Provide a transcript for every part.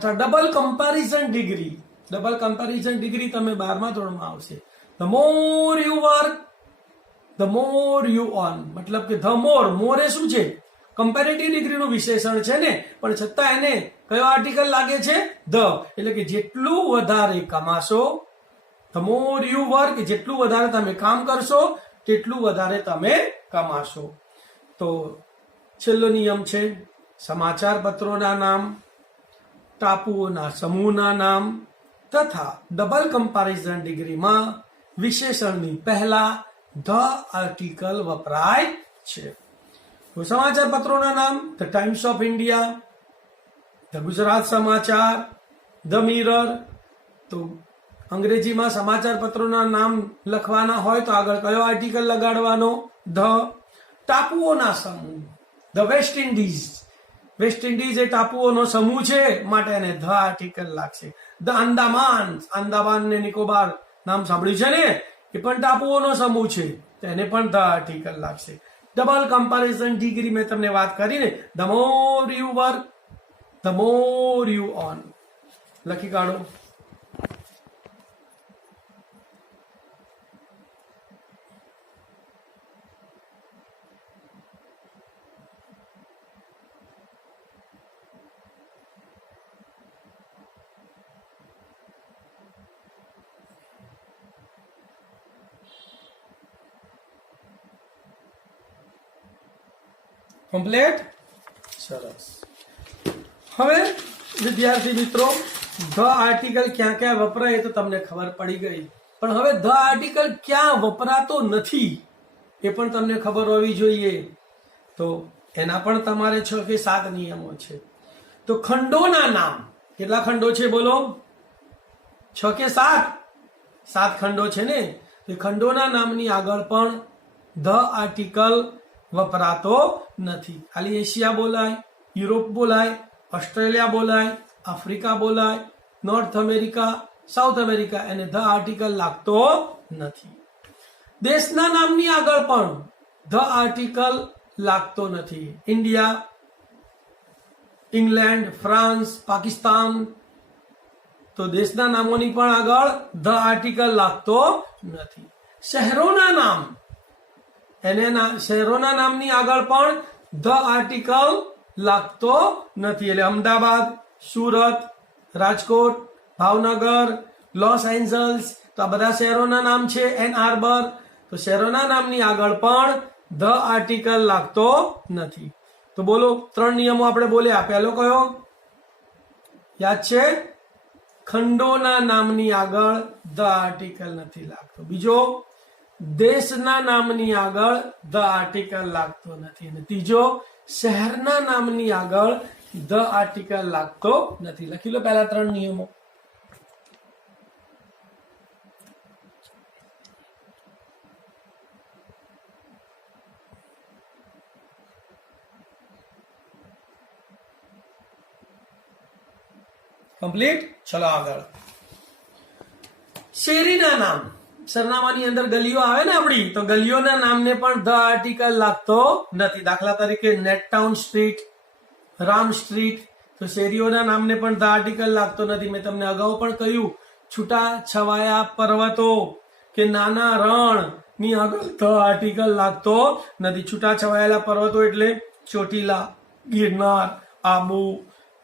તથા double comparison degree. Double comparison degree તમે 12મા ધોરણમાં આવશે. The more you work the more you earn, મતલબ કે ધ મોર એ શું છે? કમ્પેરેટિવ ડિગ્રીનું વિશેષણ છે ને, પણ છતાં એને કયો આર્ટિકલ લાગે છે? ધ. એટલે કે જેટલું વધારે કમાશો, ધ મોર યુ વર્ક, જેટલું વધારે તમે કામ કરશો તેટલું વધારે તમે કમાશો. તો છેલ્લો નિયમ છે સમાચાર પત્રોના નામ, ટાપુઓના સમૂહના નામ તથા ડબલ કમ્પેરિઝન ડિગ્રીમાં વિશેષણની પહેલા ધ આર્ટિકલ વપરાય છે. તો સમાચાર પત્રોના નામ: the times of India, the Gujarat સમાચાર, ધ મિરર. તો અંગ્રેજીમાં સમાચાર પત્રોના નામ લખવાના હોય તો આગળ કયો આર્ટિકલ લગાડવાનો? ધ. ટાપુઓના સમૂહ: the West Indies. West Indies એ ટાપુઓનો સમૂહ છે માટે એને ધ આર્ટિકલ લાગશે. ધ આંદામાન, આંદામાન ને નિકોબાર નામ સાંભળ્યું છે ને, એ પણ ટાપુઓનો સમૂહ છે, તો એને પણ ધ આર્ટિકલ લાગશે. ડબલ કમ્પેરિઝન ડિગ્રી મેં તમને વાત કરીને, the more you work the more you earn. લખી કાઢો. કમ્પ્લીટ? સરસ. હવે વિદ્યાર્થી મિત્રો, ધ આર્ટિકલ ક્યાં ક્યાં વપરાય એ તો તમને ખબર પડી ગઈ, પણ હવે ધ આર્ટિકલ ક્યાં વપરાતો નથી એ પણ તમને ખબર હોવી જોઈએ. તો એના પણ તમારે 6 કે 7 નિયમો છે. તો ખંડોના નામ, કેટલા ખંડો છે બોલો? 6 કે 7? 7 ખંડો છે ને. એ ખંડોના નામની આગળ પણ ધ આર્ટિકલ વપરાતો નથી. ખાલી એશિયા બોલાય, યુરોપ બોલાય, ઓસ્ટ્રેલિયા બોલાય, આફ્રિકા બોલાય, નોર્થ અમેરિકા, સાઉથ અમેરિકા, એને ધ આર્ટિકલ લાગતો નથી. દેશના નામની આગળ પણ ધ આર્ટિકલ લાગતો નથી. ઇન્ડિયા, ઇંગ્લેન્ડ, ફ્રાન્સ, પાકિસ્તાન, તો દેશના નામોની પણ આગળ ધ આર્ટિકલ લાગતો નથી. શહેરોના નામ, શહેરોના નામની આગળ પણ ધ આર્ટિકલ લાગતો નથી. એટલે અમદાવાદ, સુરત, રાજકોટ, ભાવનગર, લોસ એન્જલ્સ, તો આ બધા શહેરોના નામ છે. એન હાર્બર, તો શહેરોના નામની આગળ પણ ધ આર્ટિકલ લાગતો નથી. તો બોલો, 3 નિયમો આપણે બોલ્યા. પહેલો કયો યાદ છે? ખંડોના નામની આગળ ધ આર્ટિકલ નથી લાગતો. બીજો, દેશના નામની આગળ ધ આર્ટિકલ લાગતો નથી. અને ત્રીજો, શહેરના નામની આગળ ધ આર્ટિકલ લાગતો નથી. લખી લો પહેલા 3 નિયમો. કમ્પ્લીટ? ચલો આગળ. શેરીના નામ, સરનામાની અંદર ગલીઓ આવે ને આપણી, તો ગલીઓના નામને પણ ધ આર્ટિકલ લાગતો નથી. દાખલા તરીકે નેટટાઉન સ્ટ્રીટ, રામ સ્ટ્રીટ, તો શેરીઓના નામને પણ ધ આર્ટિકલ લાગતો નથી. મેં તમને અગાઉ પણ કહ્યું, છૂટા છવાયા પર્વતો કે નાના રણ ની આગળ ધ આર્ટિકલ લાગતો નથી. છૂટા છવાયેલા પર્વતો એટલે ચોટીલા, ગિરનાર, આબુ,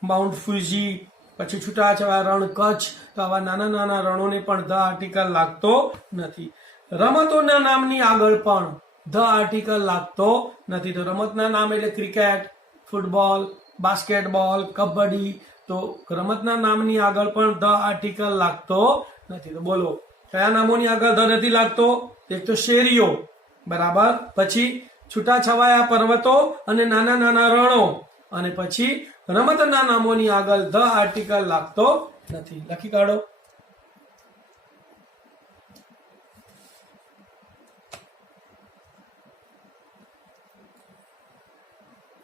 માઉન્ટ ફુજી, પછી છૂટા છવાયા રણ કચ્છ, તો આવા નાના નાના રણોને પણ ધ આર્ટિકલ લાગતો નથી. રમતોના નામની આગળ પણ ધ આર્ટિકલ લાગતો નથી. તો રમતના નામ એટલે ક્રિકેટ, ફૂટબોલ, બાસ્કેટબોલ, કબડ્ડી, તો રમતના નામની આગળ પણ ધ આર્ટિકલ લાગતો નથી. તો બોલો, કયા નામોની આગળ ધ નથી લાગતો? એક તો શેરીઓ, બરાબર, પછી છૂટા છવાયા પર્વતો અને નાના નાના રણો, અને પછી રમતના નામોની આગળ ધ આર્ટિકલ લાગતો નથી. લખી કાઢો.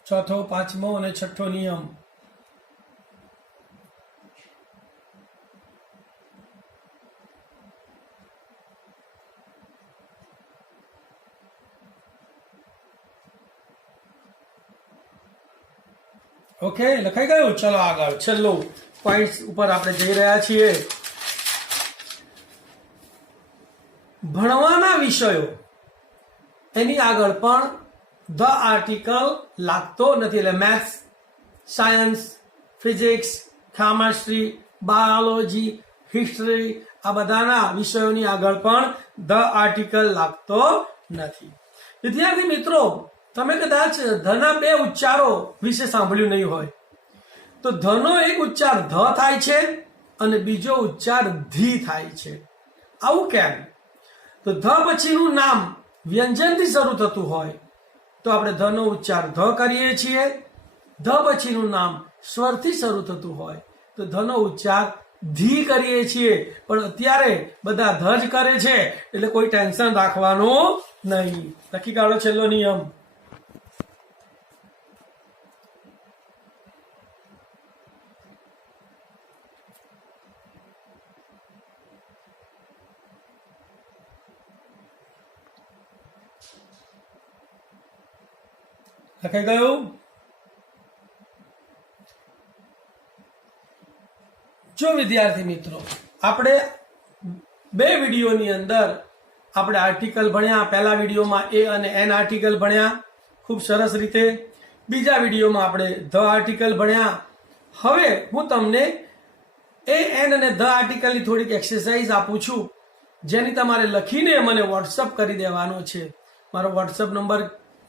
ચોથો, પાંચમો અને છઠ્ઠો નિયમ. ઓકે, લખાઈ ગયું. ચલો આગળ. છેલ્લું, પોઈન્ટ ઉપર આપણે જઈ રહ્યા છીએ. ભણવાના વિષયો એની આગળ પણ ધ આર્ટિકલ લાગતો નથી. એટલે maths, science, physics, chemistry, biology, history આ બધાના વિષયોની આગળ પણ ધ આર્ટિકલ લાગતો નથી. વિદ્યાર્થી મિત્રો, તમે કદાચ ધના બે ઉચ્ચારો વિશે સાંભળ્યું નહીં હોય. તો ધનો એક ઉચ્ચાર ધ થાય છે અને બીજો ઉચ્ચાર ધી થાય છે. આવું કેમ? તો ધ પછીનું નામ વ્યંજનથી શરૂ થતું હોય તો આપણે ધનો ઉચ્ચાર ધ કરીએ છીએ. ધ પછીનું નામ સ્વરથી શરૂ થતું હોય તો ધનો ઉચ્ચાર ધી કરીએ છીએ. પણ અત્યારે બધા ધ જ કરે છે એટલે કોઈ ટેન્શન રાખવાનું નહીં. લખી કાઢો છેલ્લો નિયમ. લખાઈ ગયું? જો વિદ્યાર્થી મિત્રો, આપણે બે વિડીયોની અંદર આપણે આર્ટિકલ ભણ્યા. પહેલા વિડીયોમાં એ અને એન આર્ટિકલ ભણ્યા ખૂબ સરસ રીતે. બીજા વિડીયોમાં આપણે ધ આર્ટિકલ ભણ્યા. હવે હું તમને એ એન અને ધ આર્ટિકલની થોડીક એક્સરસાઇઝ આપું છું, જેની તમારે લખીને મને વોટ્સઅપ કરી દેવાનો છે. મારો વોટ્સઅપ નંબર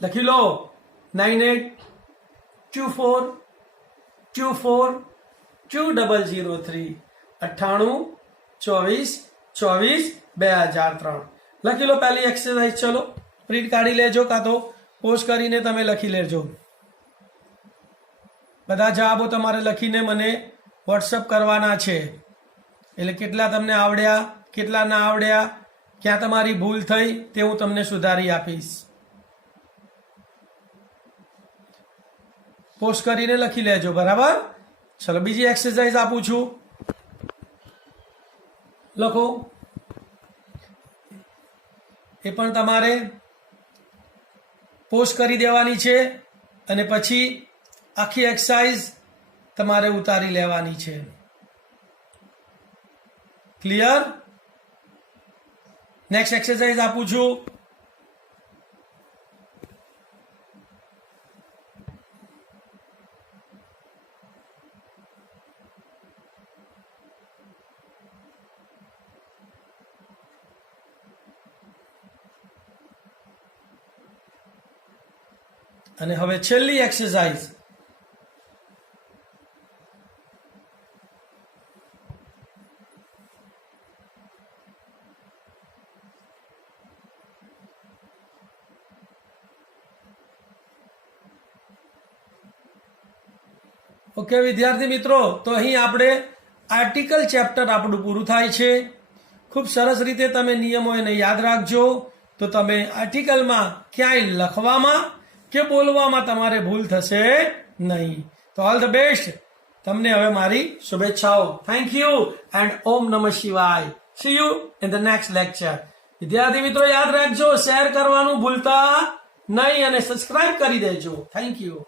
લખી લો: 9824242003 9824242003. લખી લો પહેલી એક્સરસાઇઝ. ચલો પ્રિન્ટ કાઢી લેજો કાં તો પોસ્ટ કરીને તમે લખી લેજો. બધા જવાબો તમારે લખીને મને વોટ્સઅપ કરવાના છે. એટલે કેટલા તમને આવડ્યા, કેટલા ના આવડ્યા, ક્યાં તમારી ભૂલ થઈ તે હું તમને સુધારી આપીશ. પોસ્ટ કરીને લખી લેજો. બરાબર? ચલો બીજી એક્સરસાઇઝ આપું છું. લખો. એ પણ તમારે પોસ્ટ કરી દેવાની છે અને પછી આખી એક્સરસાઇઝ તમારે ઉતારી લેવાની છે. ક્લિયર? નેક્સ્ટ એક્સરસાઇઝ આપું છું. અને હવે છેલ્લી એક્સરસાઇઝ. ઓકે વિદ્યાર્થી મિત્રો, તો અહીં આપણે આર્ટિકલ ચેપ્ટર આપણું પૂરું થાય છે. ખૂબ સરસ રીતે તમે નિયમો એને યાદ રાખજો તો તમે આર્ટિકલમાં ક્યાંય લખવામાં કે બોલવામાં તમારે ભૂલ થશે નહીં. તો ઓલ ધ બેસ્ટ. તમને હવે મારી શુભેચ્છાઓ. થેન્ક યુ એન્ડ ઓમ નમઃ શિવાય. C you in the next lecture. વિદ્યાર્થી મિત્રો યાદ રાખજો, શેર કરવાનું ભૂલતા નહીં અને સબસ્ક્રાઇબ કરી દેજો. Thank you.